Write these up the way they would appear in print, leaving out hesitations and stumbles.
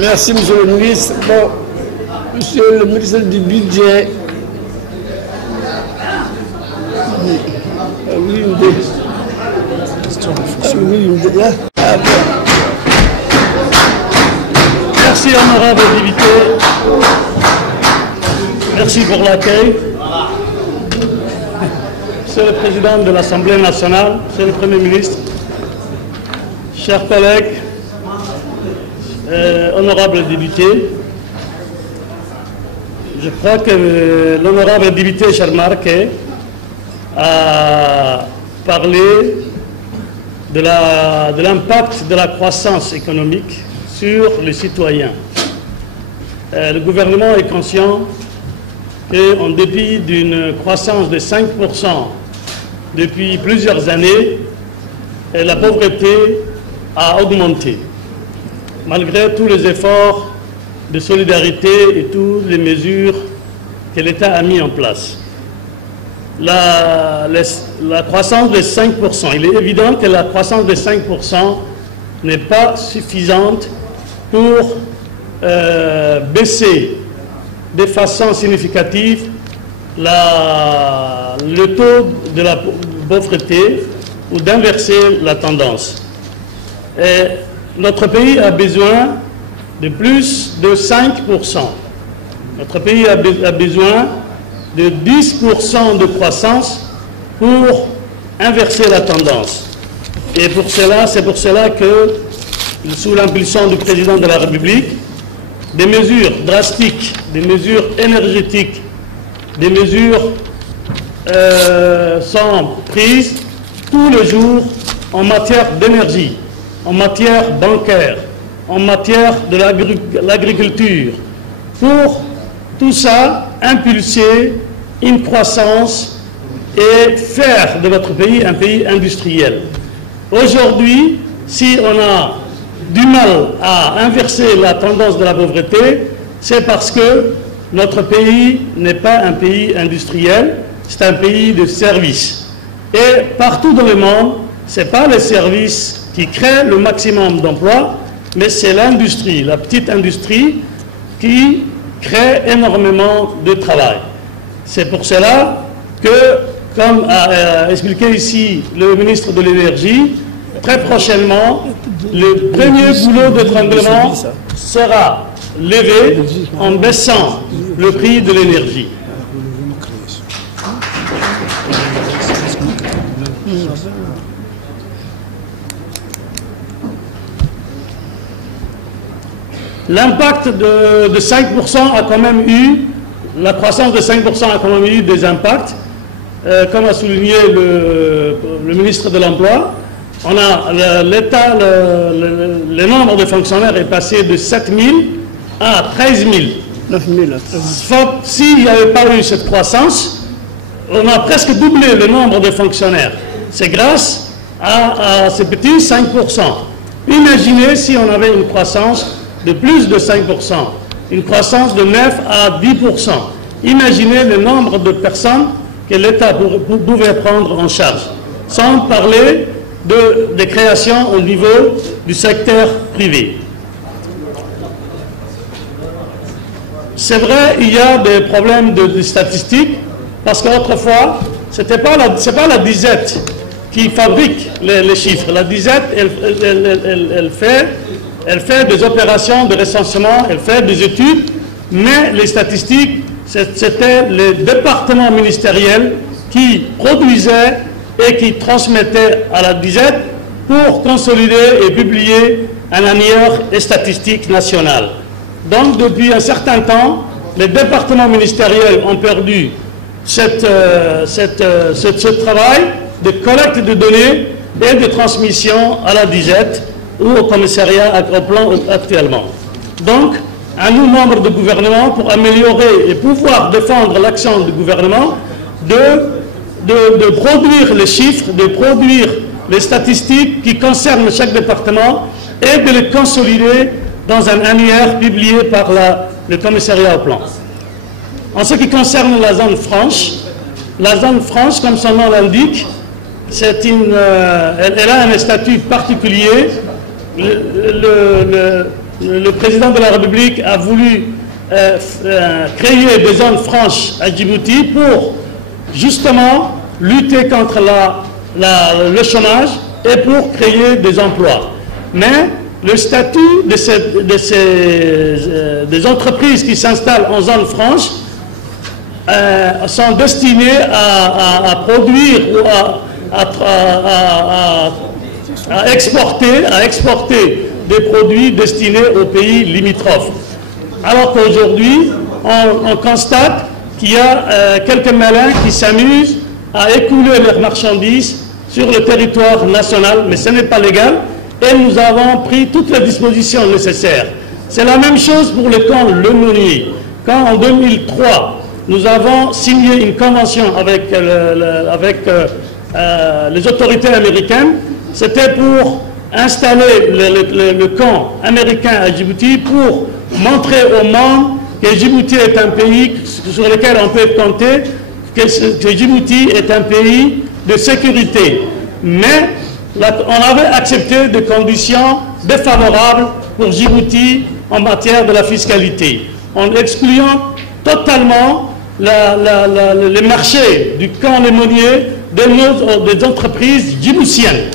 Merci, Monsieur le ministre. Bon, Monsieur le ministre du Budget. Merci, honorable député. Merci pour l'accueil. Monsieur le Président de l'Assemblée nationale, Monsieur le Premier ministre, chers collègues, honorables députés, je crois que l'honorable député Charmarquet a parlé de l'impact de la croissance économique sur les citoyens. Le gouvernement est conscient qu'en dépit d'une croissance de 5% depuis plusieurs années, la pauvreté a augmenté, malgré tous les efforts de solidarité et toutes les mesures que l'État a mis en place. La croissance de 5%, il est évident que la croissance de 5% n'est pas suffisante pour baisser de façon significative le taux de la pauvreté ou d'inverser la tendance. Et notre pays a besoin de plus de 5%. Notre pays a besoin de 10% de croissance pour inverser la tendance. Et c'est pour cela que, sous l'impulsion du président de la République, des mesures drastiques, des mesures énergétiques, des mesures sont prises tous les jours en matière d'énergie, en matière bancaire, en matière de l'agriculture, pour tout ça impulser une croissance et faire de notre pays un pays industriel. Aujourd'hui, si on a du mal à inverser la tendance de la pauvreté, c'est parce que notre pays n'est pas un pays industriel, c'est un pays de services. Et partout dans le monde, ce n'est pas les services qui créent le maximum d'emplois, mais c'est l'industrie, la petite industrie, qui crée énormément de travail. C'est pour cela que, comme a expliqué ici le ministre de l'Énergie, très prochainement, le premier boulot d'étranglement sera levé en baissant le prix de l'énergie. L'impact de 5% a quand même eu, la croissance de 5% a quand même eu des impacts, comme a souligné le ministre de l'Emploi. On a l'État, le nombre de fonctionnaires est passé de 7 000 à 13 000. 9 000 à 13 000. S'il n'y avait pas eu cette croissance, on a presque doublé le nombre de fonctionnaires. C'est grâce à ces petits 5%. Imaginez si on avait une croissance de plus de 5%, une croissance de 9 à 10%. Imaginez le nombre de personnes que l'État pouvait prendre en charge, sans parler des créations au niveau du secteur privé. C'est vrai, il y a des problèmes de statistiques, parce qu'autrefois, ce n'est pas la disette qui fabrique les chiffres. La disette, elle fait des opérations de recensement, elle fait des études, mais les statistiques, c'était les départements ministériels qui produisaient et qui transmettaient à la disette pour consolider et publier un annuaire statistique national. Donc, depuis un certain temps, les départements ministériels ont perdu ce travail de collecte de données et de transmission à la disette ou au commissariat agroplan actuellement. Donc, à nous, membres du gouvernement, pour améliorer et pouvoir défendre l'action du gouvernement, de produire les chiffres, de produire les statistiques qui concernent chaque département et de les consolider dans un annuaire publié par le commissariat au plan. En ce qui concerne la zone franche, comme son nom l'indique, elle a un statut particulier. le président de la République a voulu créer des zones franches à Djibouti pour justement lutter contre le chômage et pour créer des emplois. Mais le statut des entreprises qui s'installent en zone franche sont destinées à produire ou à exporter des produits destinés aux pays limitrophes. Alors qu'aujourd'hui, on constate qu'il y a quelques malins qui s'amusent à écouler leurs marchandises sur le territoire national, mais ce n'est pas légal, et nous avons pris toutes les dispositions nécessaires. C'est la même chose pour le camp Lemonnier. Quand en 2003, nous avons signé une convention avec les autorités américaines, c'était pour installer le camp américain à Djibouti pour montrer au monde que Djibouti est un pays sur lequel on peut compter, que Djibouti est un pays de sécurité. Mais on avait accepté des conditions défavorables pour Djibouti en matière de la fiscalité, en excluant totalement les marchés du camp Lemonnier des entreprises djiboutiennes.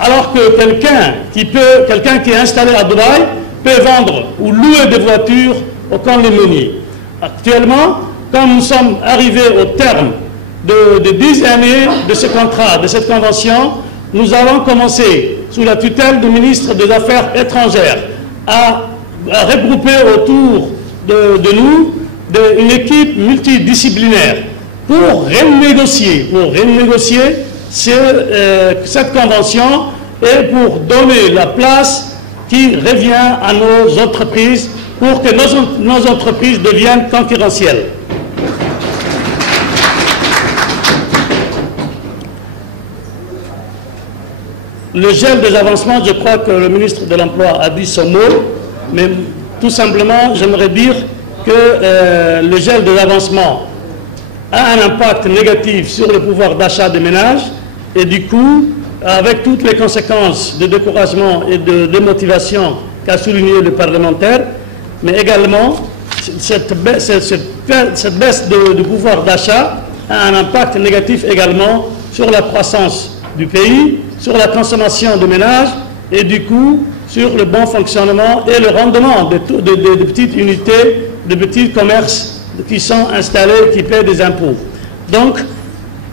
Alors que quelqu'un qui est installé à Dubaï peut vendre ou louer des voitures au camp Lemonnier. Actuellement, quand nous sommes arrivés au terme de 10 années de ce contrat, de cette convention, nous avons commencé, sous la tutelle du ministre des Affaires étrangères, à regrouper autour de nous une équipe multidisciplinaire pour renégocier cette convention et pour donner la place qui revient à nos entreprises pour que nos entreprises deviennent concurrentielles. Le gel des avancements, je crois que le ministre de l'Emploi a dit son mot, mais tout simplement, j'aimerais dire que le gel des avancements a un impact négatif sur le pouvoir d'achat des ménages et du coup, avec toutes les conséquences de découragement et de démotivation qu'a souligné le parlementaire, mais également cette baisse de pouvoir d'achat a un impact négatif également sur la croissance du pays, sur la consommation des ménages et du coup sur le bon fonctionnement et le rendement de petites unités, de petits commerces qui sont installés, qui paient des impôts. Donc,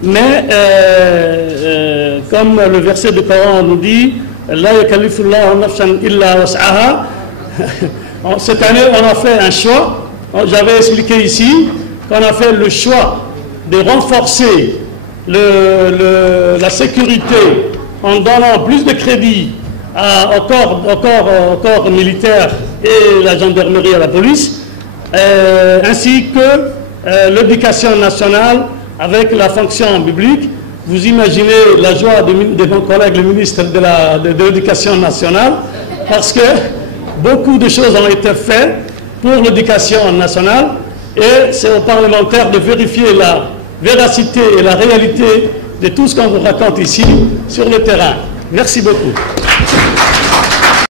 mais comme le verset du Coran nous dit, La yakallifullahu nafsan illa was'aha. Cette année, on a fait un choix. J'avais expliqué ici qu'on a fait le choix de renforcer la sécurité en donnant plus de crédit au corps militaire et la gendarmerie et la police, ainsi que l'éducation nationale avec la fonction publique. Vous imaginez la joie de mon collègue le ministre de l'Éducation nationale, parce que beaucoup de choses ont été faites pour l'éducation nationale et c'est aux parlementaires de vérifier la véracité et la réalité de tout ce qu'on vous raconte ici sur le terrain. Merci beaucoup.